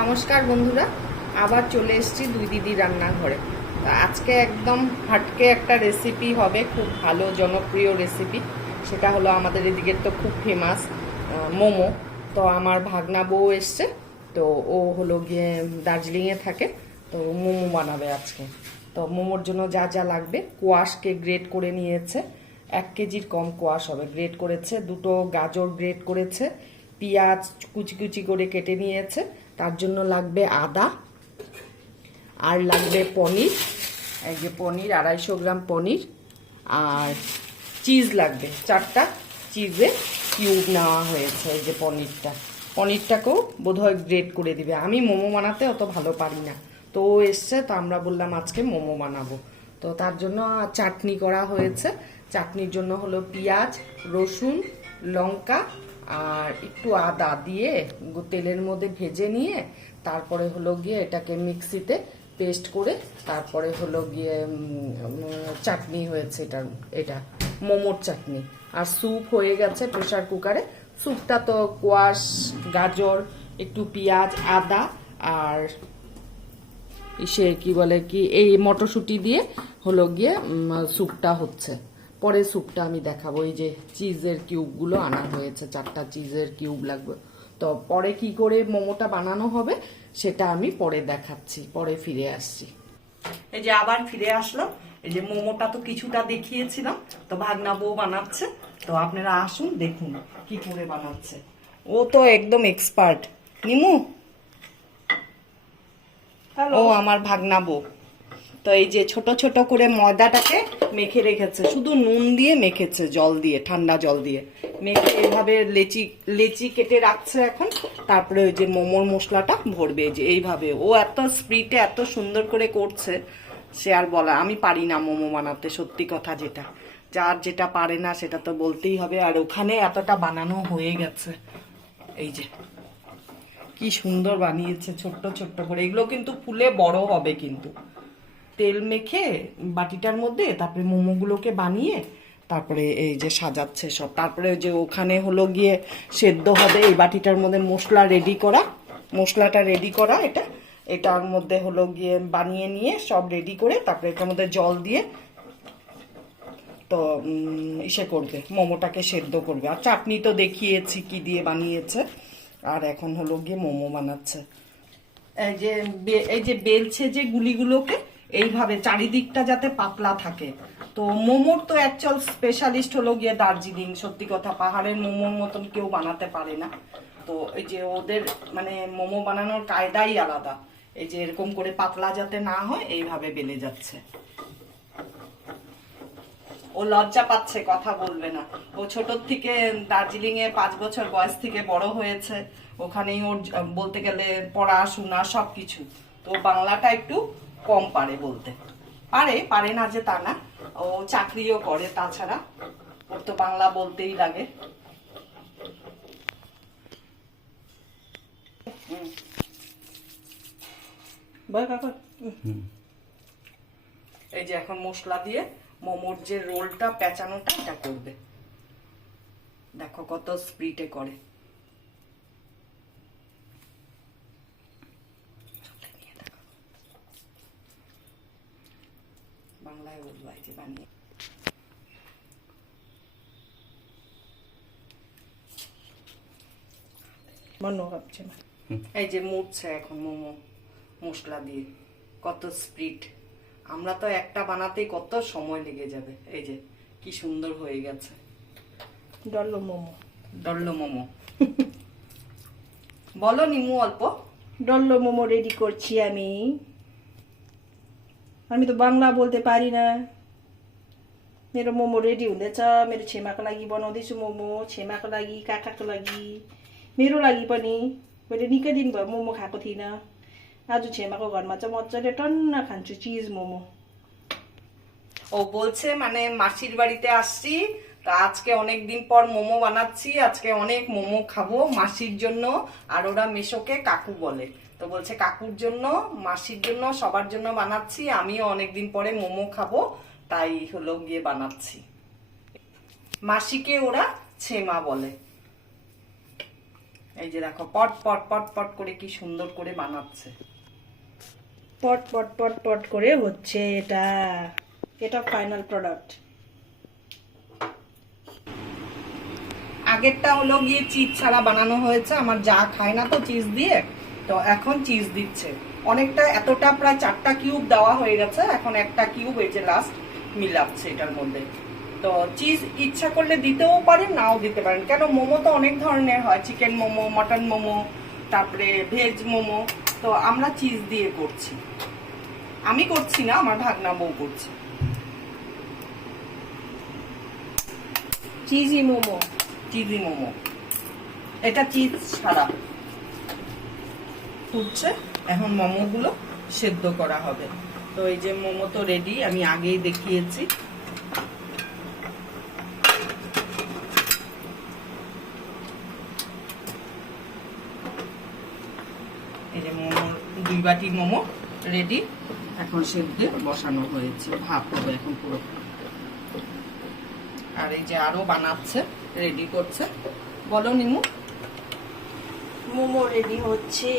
নমস্কার বন্ধুরা, আবার চলে এসেছি দুই দিদি রান্নাঘরে। আজকে একদম হাটকে একটা রেসিপি হবে, খুব ভালো জনপ্রিয় রেসিপি। সেটা হলো আমাদের এদিকের তো খুব ফেমাস মোমো। তো আমার ভাগনা বউ এসছে, তো ও হলো গিয়ে দার্জিলিংয়ে থাকে, তো মোমো বানাবে আজকে। তো মোমোর জন্য যা যা লাগবে, কোয়াশকে গ্রেট করে নিয়েছে, 1 কেজির কম কোয়াশ হবে, গ্রেট করেছে। 2টো গাজর গ্রেট করেছে, পেঁয়াজ কুচি কুচি করে কেটে নিয়েছে। তার জন্য লাগবে আদা, আর লাগবে পনির, এই যে পনির 250 গ্রাম পনির, আর চিজ লাগবে 4টা চিজে কিউব নেওয়া হয়েছে। এই যে পনিরটাকেও বোধহয় গ্রেট করে দিবে। আমি মোমো বানাতে অত ভালো পারি না, তো ও এসছে, তো আমরা বললাম আজকে মোমো বানাবো। তো তার জন্য চাটনি করা হয়েছে। চাটনির জন্য হলো পেঁয়াজ, রসুন, লঙ্কা আর একটু আদা দিয়ে তেলের মধ্যে ভেজে নিয়ে তারপরে হলো গিয়ে এটাকে মিক্সিতে পেস্ট করে তারপরে হলো গিয়ে চাটনি হয়েছে। এটা মোমোর চাটনি। আর স্যুপ হয়ে গেছে প্রেসার কুকারে। স্যুপটা তো কোয়াশ, গাজর, একটু পেঁয়াজ, আদা আর সে কি বলে কি এই মটরশুঁটি দিয়ে হলো গিয়ে স্যুপটা হচ্ছে। পরে স্যুপটা আমি দেখাবো। এই যে চিজের কিউবগুলো আনা হয়েছে, 4টা চিজের কিউব লাগবে। তো পরে কি করে মোমোটা বানানো হবে সেটা আমি পরে দেখাচ্ছি, পরে ফিরে আসছি। এই যে আবার ফিরে আসলাম। এই যে মোমোটা তো কিছুটা দেখিয়েছিলাম, তো ভাগনা বউ বানাচ্ছে। তো আপনারা আসুন, দেখুন কি করে বানাচ্ছে। ও তো একদম এক্সপার্ট। নিমু, ও আমার ভাগনা বউ। তো এই যে ছোট ছোট করে ময়দাটাকে মেখে রেখেছে, শুধু নুন দিয়ে মেখেছে, জল দিয়ে, ঠান্ডা জল দিয়ে মেখে এভাবে লেচি লেচি কেটে রাখছে এখন। তারপরে ওই যে মোমোর মশলাটা ভরবে, যে এইভাবে। ও এত স্পিডে এত সুন্দর করে করছে, সে আর বলা। আমি পারি না মোমো বানাতে, সত্যি কথা। যার যেটা পারে না সেটা তো বলতেই হবে। আর ওখানে এতটা বানানো হয়ে গেছে। এই যে কি সুন্দর বানিয়েছে ছোট্ট ছোট্ট করে। এগুলো কিন্তু ফুলে বড় হবে, কিন্তু তেল মেখে বাটিটার মধ্যে তারপরে মোমোগুলোকে বানিয়ে তারপরে এই যে সাজাচ্ছে সব। তারপরে যে ওখানে হলো গিয়ে সেদ্ধ হবে এই বাটিটার মধ্যে। মশলাটা রেডি করা এটার মধ্যে হলো গিয়ে বানিয়ে নিয়ে সব রেডি করে তারপরে এটার মধ্যে জল দিয়ে তো ইসে করবে, মোমোটাকে সেদ্ধ করবে। আর চাটনি তো দেখিয়েছি কি দিয়ে বানিয়েছে। আর এখন হলো গিয়ে মোমো বানাচ্ছে। এই যে বেলছে যে গুলিগুলোকে এইভাবে চারিদিকটা যাতে পাতলা থাকে। তো মোমোর তো অ্যাকচুয়াল স্পেশালিস্ট হলো গিয়ে দার্জিলিং। সত্যি কথা, পাহাড়ের মোমোর মতন কেউ বানাতে পারে না। তো এই যে ওদের মানে মোমো বানানোর কায়দাই আলাদা। এই যে এরকম করে পাতলা যাতে না হয় এইভাবে বেলে যাচ্ছে। ও লজ্জা পাচ্ছে, কথা বলবে না। ও ছোট থেকে দার্জিলিং এ 5 বছর বয়স থেকে বড় হয়েছে। ওখানেই ওর বলতে গেলে পড়াশোনা সবকিছু। তো বাংলাটা একটু কম পারে বলতে। পারে না যে তা না, ও চাকরিও করে। তাছাড়া ওর তো বাংলা বলতেই লাগে। এই যে এখন মশলা দিয়ে মোমোর যে রোলটা পেঁচানোটা এটা করবে। দেখো কত স্পিডে করে। বাংলায় বলবো যে বানিয়ে। এই যে মুড়ছে এখন মোমো মশলা দিয়ে, কত স্পিড। আমরা তো একটা বানাতেই কত সময় লেগে যাবে। এই যে কি সুন্দর হয়ে গেছে। ডল্লো মোমো বলো নিমু। অল্প ডল্লো মোমো রেডি করছি আমি। तो बांग्ला बोलते पारी ना। मेरो मोमो रेडी हुँदैछ। मेरो छेमाको लागि बनाउँदैछु मोमो, छेमाको लागि, काकाको लागि, मेरो लागि पनि। मैले निकै दिन भयो मोमो खाएको थिइनँ। आज छेमाको घरमा चाहिँ मजाले टन्न खान्छु चिज मोमो। ও বলছে মানে মাসির বাড়িতে আসছি, তা আজকে অনেক দিন পর মোমো বানাচ্ছি, আজকে অনেক মোমো খাবো মাসির জন্য। আর ওরা মেশোকে কাকু বলে। তো বলছে কাকুর জন্য, মাসির জন্য, সবার জন্য বানাচ্ছি। আমিও অনেকদিন পরে মোমো খাবো, তাই হলো গিয়ে বানাচ্ছি। মাসিকে ওরা ছেমা বলে। এই যে দেখো পট পট পট পট করে কি সুন্দর করে বানাচ্ছে। পট পট পট পট করে হচ্ছে এটা, এটা ফাইনাল প্রোডাক্ট। আগেরটা হলো গিয়ে চিজ ছাড়া বানানো হয়েছে, আমার যা খায় না তো চিজ দিয়ে, তো এখন চিজ দিচ্ছে অনেকটা, এতটা প্রায় 4টা কিউব দেওয়া হয়ে গেছে, এখন একটা কিউব এই যে লাস্ট মিলাচ্ছে এটার মধ্যে। তো চিজ ইচ্ছা করলে দিতেও পারেন, নাও দিতে পারেন, কেন মোমো তো অনেক ধরনের হয়, চিকেন মোমো, মটন মোমো, তারপরে ভেজ মোমো, তো আমরা চিজ দিয়ে করছি। আমি করছি না, আমার ভাগনা বউ করছে। চিজি মোমো, চিজি মোমো, এটা চিজ ছাড়া ফুটছে, এখন মোমোগুলো সেদ্ধ করা হবে। তো এই যে মোমো তো রেডি, আমি আগেই দেখিয়েছি। এই যে মোমো 2 বাটি মোমো রেডি, এখন সেদ্ধে বসানো হয়েছে, ভাপ হবে এখন পুরো। আর এই যে আরো বানাচ্ছে, রেডি করছে। বলো নিমু। মোমো রেডি হচ্ছে।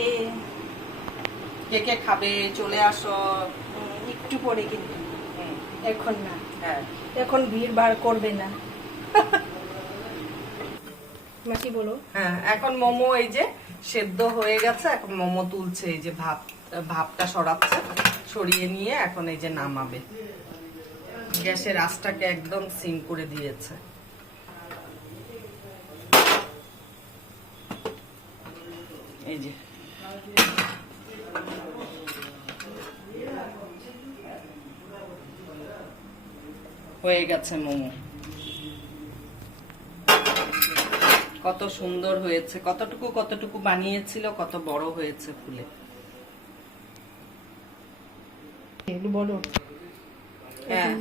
কে কে খাবে চলে আসো। একটু পরে কিন্তু, এখন না। হ্যাঁ, এখন ভিড় বার করবে না। মাসি বলো। হ্যাঁ, এখন মোমো এই যে সেদ্ধ হয়ে গেছে, এখন মোমো তুলছে, এই যে ভাপটা সরাচ্ছে, সরিয়ে নিয়ে এখন এই যে নামাবে। গ্যাসের আঁচটাকে একদম সিম করে দিয়েছে। এই যে হয়ে গেছে মোমো। কত সুন্দর হয়েছে, কতটুকু কতটুকু বানিয়েছিল, কত বড় হয়েছে ফুলে। এগুলো বলো। হ্যাঁ,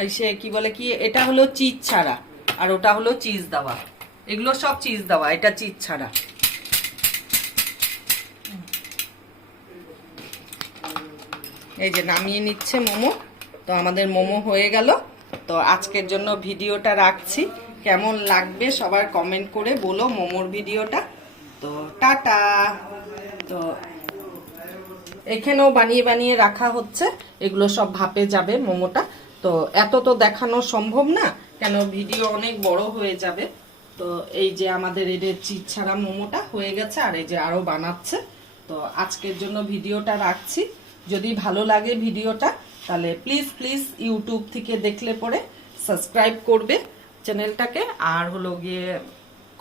এই সে কি বলে কি, এটা হলো চিজ ছাড়া আর ওটা হলো চিজ দেওয়া, এগুলো সব চিজ দেওয়া, এটা চিজ ছাড়া। এই যে নামিয়ে নিচ্ছে মোমো। তো আমাদের মোমো হয়ে গেল। তো আজকের জন্য ভিডিওটা রাখছি, কেমন লাগবে সবার কমেন্ট করে বলো মোমোর ভিডিওটা। তো টাটা। তো এখানেও বানিয়ে বানিয়ে রাখা হচ্ছে, এগুলো সব ভাপে যাবে মোমোটা। তো এত তো দেখানো সম্ভব না, কেন ভিডিও অনেক বড় হয়ে যাবে। তো এই যে আমাদের এদের চিজ ছাড়া মোমোটা হয়ে গেছে, আর এই যে আরো বানাচ্ছে। তো আজকের জন্য ভিডিওটা রাখছি। যদি ভালো লাগে ভিডিওটা, তাহলে প্লিজ প্লিজ ইউটিউব থেকে দেখলে পরে সাবস্ক্রাইব করবে চ্যানেলটাকে, আর হলো গিয়ে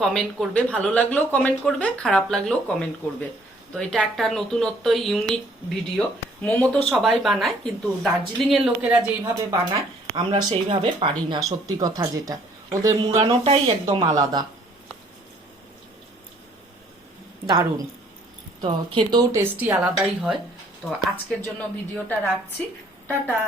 কমেন্ট করবে, ভালো লাগলেও কমেন্ট করবে, খারাপ লাগলেও কমেন্ট করবে। তো এটা একটা নতুনত্ব ইউনিক ভিডিও। মোমো তো সবাই বানায়, কিন্তু দার্জিলিং এর লোকেরা যেইভাবে বানায় আমরা সেইভাবে পারি না, সত্যি কথা যেটা, ওদের মুড়ানোটাই একদম আলাদা, দারুণ। তো খেতেও টেস্টি আলাদাই হয়। তো আজকের জন্য ভিডিওটা রাখছি, টাটা।